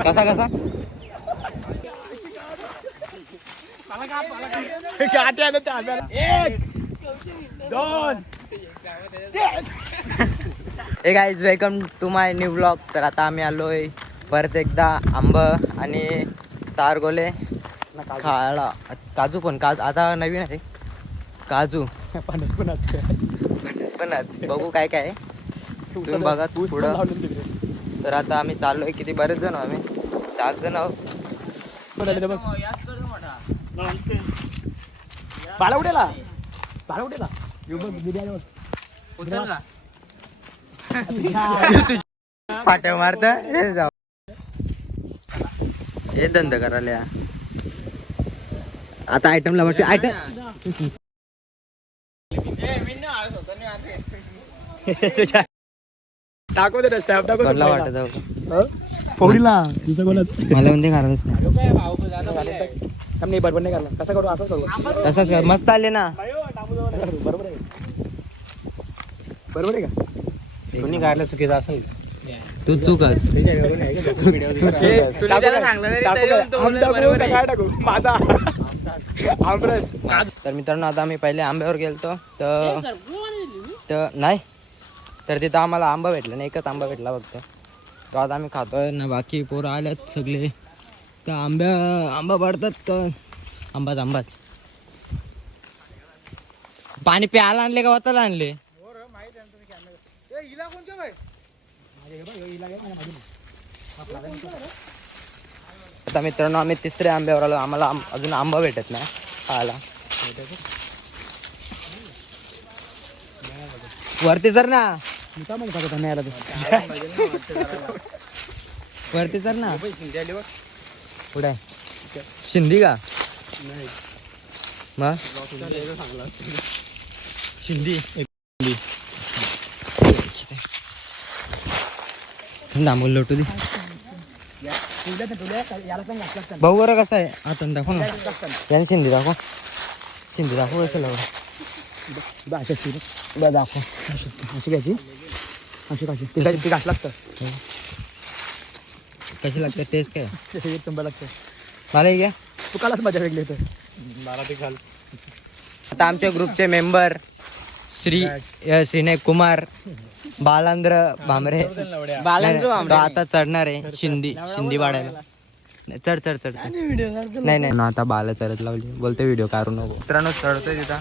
कसा कसा? Hey guys welcome to my new blog तर आता आम्ही आलोय परत एकदा आंब आणि तारगोले खाळा काजू पण काजू. आता नवीन आहे. काजू. पन्नास पन्नास फणस पण. बघू काय काय. तुम्ही बघा पुढं. तर आता आम्ही चाललोय किती? बरेच जण आम्ही. दहा जण बघ बिर्याणी. बघ. फाट्या मारत. हे जाऊ. हे धंदा करायला आता आयटमला वाटते आयटम टाकू दे स्टॅप टाकू कोणला वाटत जाऊ पोरीला तुझं कोणाच मला म्हणते कारणच नाही. नाही बरोबर नाही करणार कसं करू असं करू. तसंच कर. मस्त आले ना. बरोबर आहे. बरोबर आहे का? चुकीचं असेल. तू चुकस. काय? टाकू माझा. आमरस तर मित्रांनो आता आम्ही पहिले आंब्यावर गेलतो. तर नाही. तर तिथं आम्हाला आंबा भेटला नाही एकच आंबा भेटला फक्त. तो आता आम्ही खातोय ना बाकी पोरं आल्यात सगळे. तर आंब्या आंबा पडतात तर आंबाच आंबाच. पाणी प्यायला आणले का? वाताला आणले? आता मित्रांनो आम्ही तिसऱ्या आंब्यावर आलो. आम्हाला अजून आंबा भेटत नाही खायला. वरती जर ना. मी काय म्हणत आला तर वरती जर ना. पुढे. शिंदी का? मग शिंदी. दामोल लोटू दे. भाऊ बरं कसं आहे? आता दाखव ना. त्याने शिंदी दाखव. शिंदी दाखव कसं लावलं. दाखव. अशी घ्यायची. अशी कशी ती ती घातलं लागतं. कशी लागते? टेस्ट काय? ते एक नंबर लागतं. मला हे घ्या. तू कालाच मजा वेगळी येतं. मला ते घाल आता आमच्या ग्रुपचे मेंबर श्री अ, श्रीनय कुमार बालांद्र भामरे. बालांद्र तो आता चढणार आहे शिंदी शिंदी वाढायला नाही, चढ चढ चढ चढ. नाही नाही. ना आता बाला चढत लावली. बोलते व्हिडिओ काढू नको. मित्रांनो चढतोय तिथं.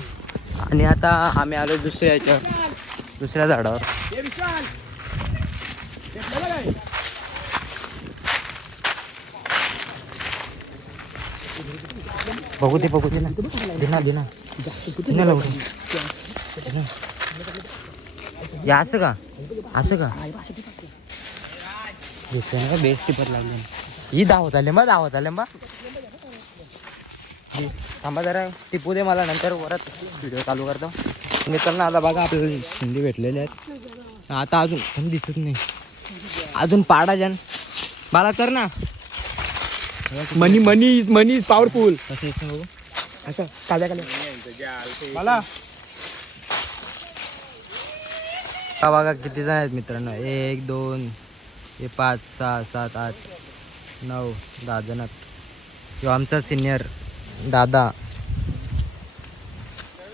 आणि आता आम्ही आलो दुसऱ्या याच्यावर दुसऱ्या झाडावर बघू दे बघू दे ना. दे ना दे ना. दे ना लवकर. असं का? असं का? बेस्ट टिपत लागले ही धावत आले मग धावत आले मग. थांबा जरा टिपू दे मला नंतर वरत व्हिडिओ चालू करतो. मित्रांनो आता बघा आपल्याला हिंदी भेटलेले आहेत. आता अजून पण दिसत नाही. अजून पाडा जन बाला कर ना. Money money is money is powerful मला हा बघा किती जण आहेत मित्रांनो. एक दोन हे पाच सहा सात आठ नऊ दहा जण. आहेत. आमचा सिनियर दादा.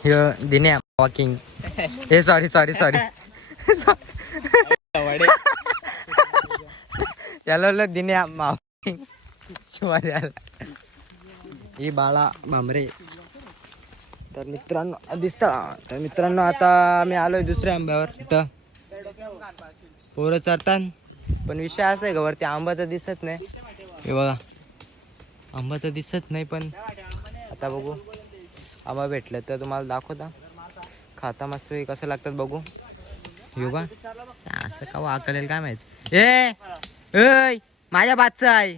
दिन्या वॉकिंग हे सॉरी सॉरी सॉरी त्याला बोललो दिन्या मावकिंग ही बाळा भामरे तर मित्रांनो दिसता. तर मित्रांनो आता आम्ही आलोय दुसऱ्या आंब्यावर. तिथं पोरं चढतात. पण विषय असा आहे का वरती आंबा तर दिसत नाही. हे बघा. आंबा तर दिसत नाही पण आता बघू. आंबा भेटलं तर तुम्हाला दाखवता. खाता मस्त कसं लागतात बघू. येऊ का असं का वाकलेल काय माहीत? ए! ऐ माझ्या बादचा आहे.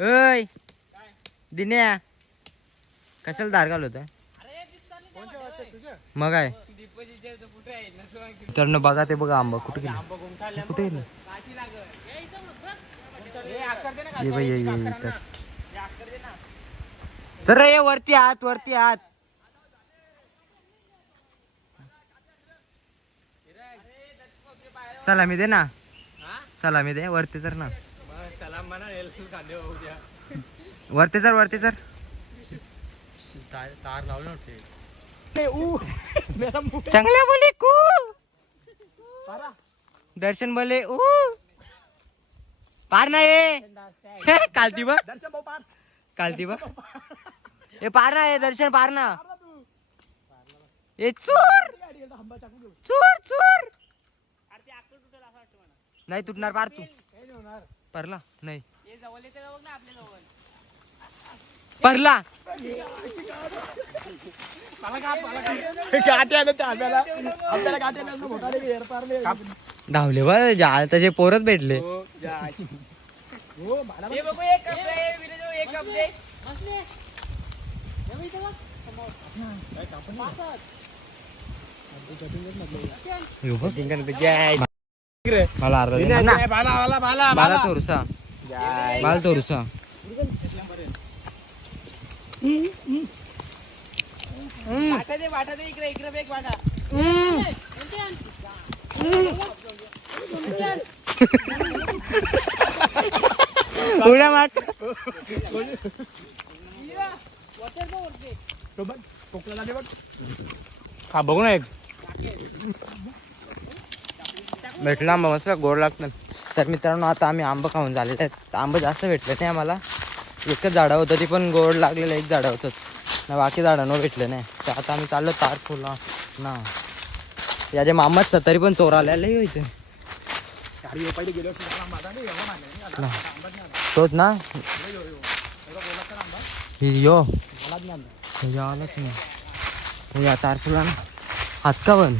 अय दिन्या कशाला धार घालवत मग आहे तर बघा ते बघा आंबा कुठे गेला. कुठे गेला? ये बाई ये ये रे वरती आत वरती आत. सलामी दे ना सलामी दे वरती तर ना. वरती सर वरती सर तार लावलं नव्हते चांगल्या बोले कू. दर्शन बोले ऊ. पार नाही कालती बघ कालती बघ हे पार ना हे दर्शन पार ना. हे चोर. चोर चोर. नाही तुटणार पार तू. परला? नाही. परला? धावले बा जा तसे पोरच भेटले. यो बघ. मला अर्धा दे. ना. बाला तोरसा बाला तोरसा उड्या मार. हा बघू ना एक. भेटला आंबा मस्त गोड लागतं तर मित्रांनो आता आम्ही आंबा खाऊन झालेले आहेत. आंबा जास्त भेटले नाही आम्हाला. एकच झाडं होतं ती पण गोड लागलेलं एक झाडं होतं. ना बाकी झाडांवर भेटलं नाही. तर आता आम्ही चाललो तार फुला ना याच्या मामाच तरी पण चोर आलेला होतं ना. तोच ना. हे यो. आलाच नाही. या तार फुला ना. हात का पण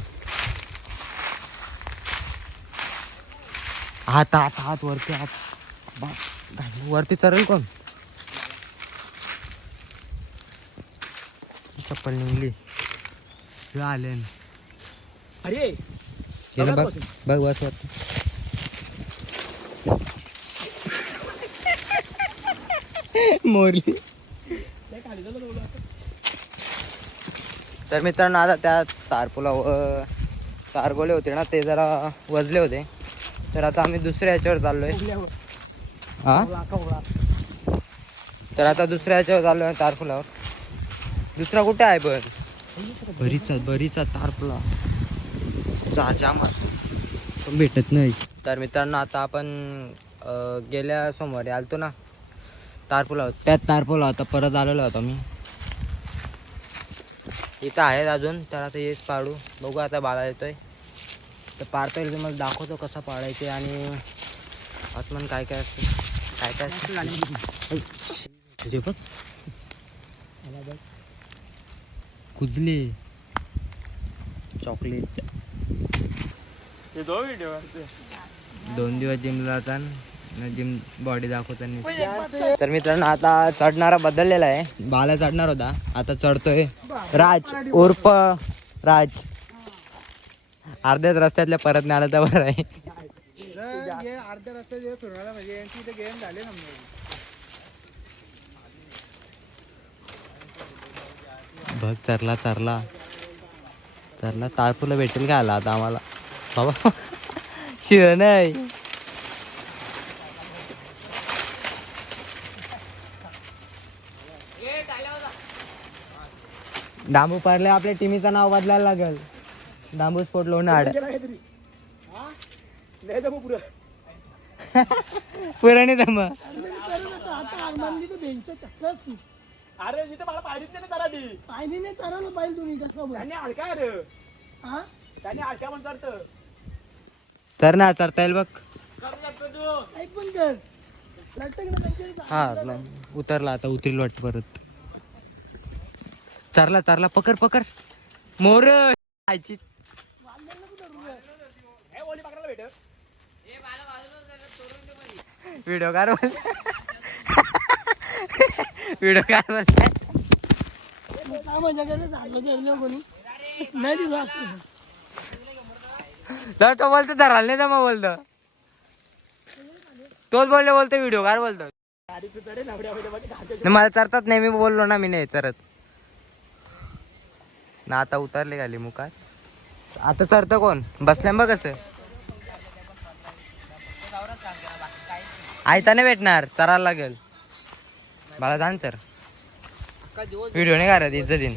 हात हात हात वरती हात. वरती चढेल कोण? चप्पल निघली. आले. अरे! बघ बघ. बस वरती मोरली. तर मित्रांनो आता त्या तारपुला तारगोले होते ना ते जरा वजले होते. तर आता आम्ही दुसऱ्या याच्यावर चाललोय. हा? तर आता दुसऱ्या याच्यावर चाललोय तारफुलावर दुसरा कुठे आहे पण बरीचा बरीचा तारफुला. पण भेटत नाही. तर मित्रांनो आता आपण गेल्या सोमवारी आलतो ना तारपुला त्यात तारपुला होता परत आलेलो होतो मी. इथं आहेत अजून तर आता हेच पाडू. बघू आता बाळा येतोय. तर पाडता येईल तुम्हाला दाखवतो कसा पाडायचे आणि आत्मन काय काय असतं काय काय असतं. तुझे बघ. कुजले चॉकलेट. दोन दिवस जिमला जाता जिम बॉडी दाखवताना. तर मित्रांनो आता चढणारा बदललेला आहे. बाला चढणार होता आता चढतोय. राज उर्फ राज. अर्ध्याच रस्त्यातल्या परत नाही आला तर बरं आहे. अर्ध्या रस्त्यात फिरवायला म्हणजे यांची इथे गेम झाले ना बघ चरला चरला. चरला तारपूला भेटेल का आला आता आम्हाला? बाबा शिळ नाही. डांबू पारले आपल्या टीमीचं नाव बदलायला लागेल. डांबू स्पोर्ट लोणार पुराणी दम. अरे इथे मला पाहिजे चालवलं पाहिजे तुम्ही कसं त्यांनी अडकाय रे. त्यांनी अडक्या पण चढतं. तर ना चरता येईल ऐक पण कर त्यांच्या हा उतरला आता उतरील वाटत परत. चरला चरला पकड पकड. मोर आयची. व्हिडिओ कार व्हिडिओ कार धरलं नाही असतं तो बोलतो धरायला नाही जमा बोलतो. तोच बोलले बोलतो व्हिडिओ कार बोलतो. नाही, मला चरतात नाही मी बोललो ना मी नाही चरत. ना आता उतरले खाली मुकात आता चरतं कोण? बसल्या बघ कसं. आयता नाही भेटणार चरायला लागेल. मला जाण सर. व्हिडिओ नाही करत इज्जतीन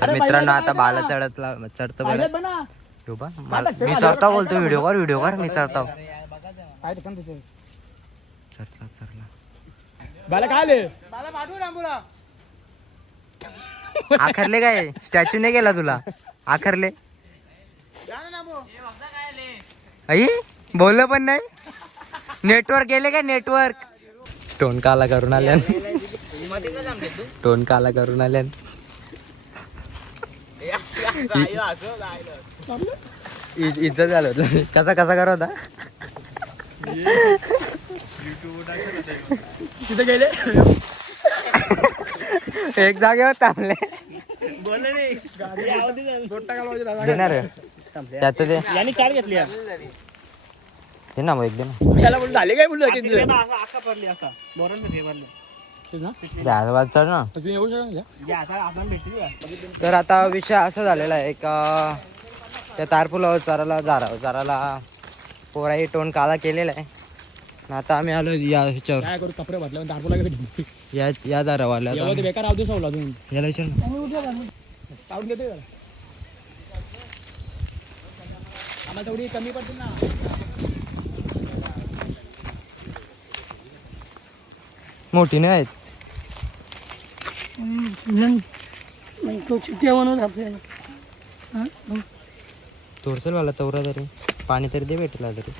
तर मित्रांनो आता बाला चढत चढत बरं. मी सरता बोलतो व्हिडिओ कर व्हिडिओ कर मी सरता काय ते सांग तसं. चरला चरला बाला काय आखरले काय? स्टॅच्यू नाही गेला तुला? आखरले? आई बोललं पण नाही? नेटवर्क गेले का नेटवर्क टोन काला करून आल्या टोन काला करून आल्या इज्जत झालं होतं. कसा कसा करत होता? तिथे गेले? एक जागेवर थांबले. देणार त्यात ते यांनी चार घेतली. दे ना मग एक दे ना. याला बोललो झाले काय की तुझं? तेच ना? द्या वाज चढ ना? अजून येऊ शकत तर आता विषय असा झालेला आहे का त्या तारपुलावर चाराला जारा चाराला पोराही टोन काला केलेला आहे. आणि आता आम्ही आलो या ह्याच्यावर. काय करू कपडे भरले दारपोला गेले या या ते बेकार आवतो सवला अजून याला विचार ना. काढून घेते जरा. आम्हाला तेवढी कमी पडतील ना. मोठी नाही आहेत तो चिट्ट्या बनवत आपल्याला. हा? मग तोरसल वाला तवरा तरी. पाणी तरी दे भेटला तरी.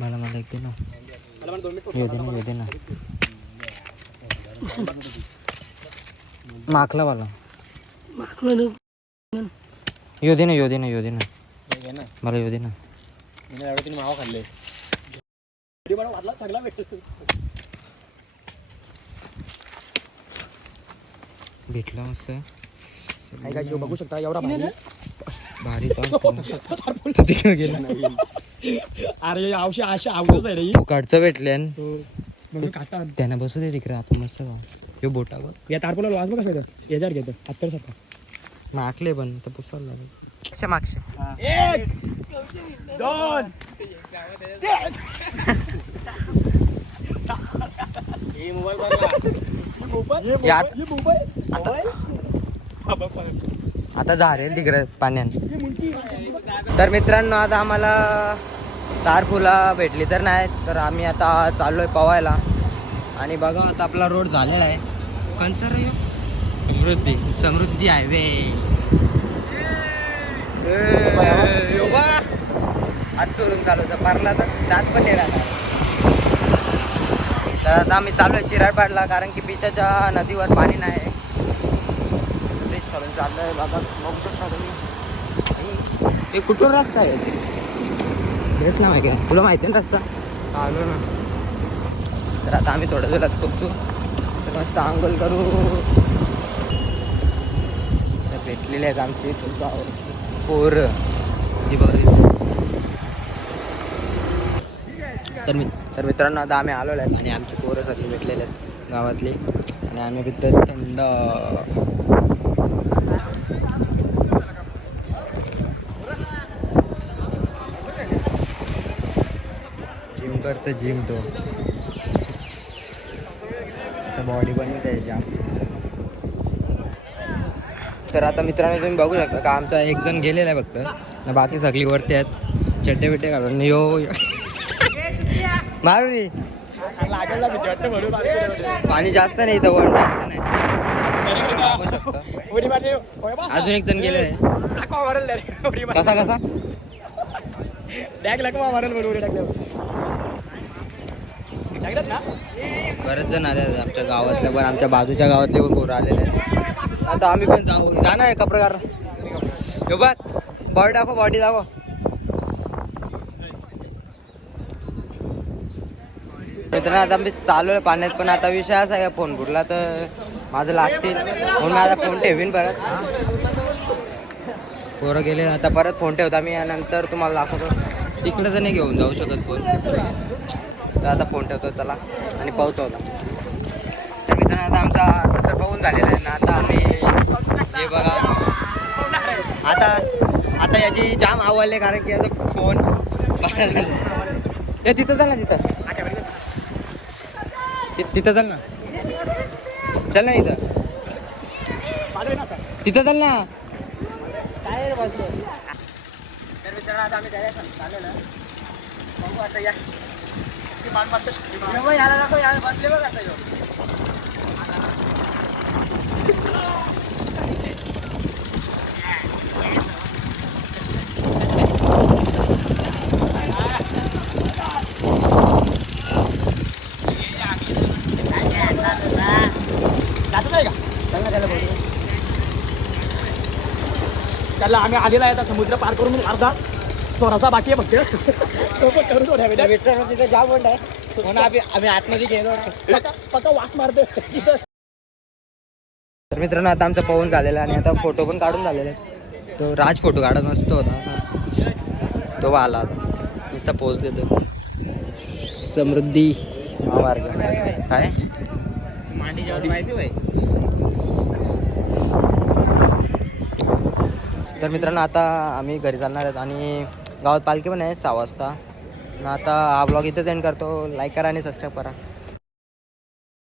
मला मला एक दे ना. मला येऊ दे ना येऊ दे ना. माखला. येऊ दे ना येऊ दे ना येऊ दे ना. मला येऊ दे ना. मी एवढं तिने मावा खाल्ले सगळा भेटतो भेटला मस्त काय काय शिव बघू शकता एवढा भारी भारी तो तिकडे गेला अरे आवशी आशा आवडच आहे रे. तू काढचं भेटले आणि तो मग मी काटा त्यांना बसू दे तिकडे आपण मस्त बोटा बघ या तारपोला वाज बघा सगळं याच्यावर घेतो हत्तर सारखा माकले पण तर पुसायला लागेल. मागचे. एक दोन आता झारेल तिकडे पाण्यात तर मित्रांनो आता आम्हाला तारफुला भेटली तर नाही तर आम्ही आता चाललोय पवायला. आणि बघा आता आपला रोड झालेला आहे. कोणचा रे ह्यो? समृद्धी. समृद्धी हायवे. आज सोडून चालू तर पारला तर दात पण येणार तर आता आम्ही चाललोय चिराडपाडला कारण की पिशाच्या नदीवर पाणी नाही. ब्रिज चाललोय. बाबा बघू शकता तुम्ही. हे कुठून रस्ता आहे? तेच ना माहिती आहे तुला माहिती आहे ना रस्ता? आलो ना. तर आता आम्ही थोड्या वेळात पोचू तर मस्त आंघोळ करू. भेटलेले आहेत आमची पोर. तर मी तर मित्रांनो आता आम्ही आलेलो आहेत आणि आमची पोरं सगळी भेटलेले आहेत गावातली. आणि आम्ही तिथं थंड जिम करतो जिम तो. बॉडी बनवत आहे जाम. तर आता मित्रांनो तुम्ही बघू शकता का आमचा एक जण गेलेला आहे फक्त. आणि बाकी सगळी वरती आहेत. चड्डे बिड्डे घालून. यो यो. मारू रे पाणी जास्त नाही इथं वर जास्त नाही. अजून एक जण गेलेला आहे कसा कसा? बॅग लकवा मारेल बरं टाकल्यावर. टाकतात बरेच जण आले आमच्या गावातले पण आमच्या बाजूच्या गावातले पण पोरं आलेले आहेत. आता आम्ही पण जाऊ. जाणार आहे कपडे हे बघ बॉडी दाखव बॉडी दाखव. मित्रांनो आता मी चालू आहे पाण्यात पण आता विषय असा आहे का फोन बुडला तर माझं लागतील. म्हणून आता फोन ठेवीन परत. पोरं गेले आता परत फोन ठेवता मी आणि नंतर तुम्हाला दाखवतो. तिकडं तर नाही घेऊन जाऊ शकत फोन तर आता फोन ठेवतो चला आणि पाहतो आता. तर मित्रांनो आता आमचा अर्धा तर पाहून झालेला आहे ना आता आम्ही हे बघा. आता आता याची जाम आवडले कारण की याचा फोन हे तिथं चल ना तिथं. तिथं चल ना. चल ना इथं. तिथं चल ना. काय तर मित्रांनो आता आम्ही चाललो ना बघू आता या. यो, याला दाखव याला बसले बघ आता त्याला आम्ही आलेला आहे आता समुद्र पार करून अर्धा. थोडासा बाकी आहे फक्त. तो पण करू थोड्या वेळात. मित्रांनो तिथं जाम बोंड आहे म्हणून आम्ही आम्ही आतमध्ये गेलो पक्का पक्का वास मारते तर मित्रांनो आता आमचा पवन झालेला आहे आणि आता फोटो पण काढून झालेला आहे. तो राज फोटो काढत मस्त होता. तो आला आता. नुसता पोच देतो समृद्धी महामार्ग. काय? तर मित्रांनो आता आम्ही घरी चालणार आहेत आणि गावात पालखी पण आहे सहा वाजता. आता हा ब्लॉग इथेच एंड करतो. लाईक करा आणि सबस्क्राईब करा.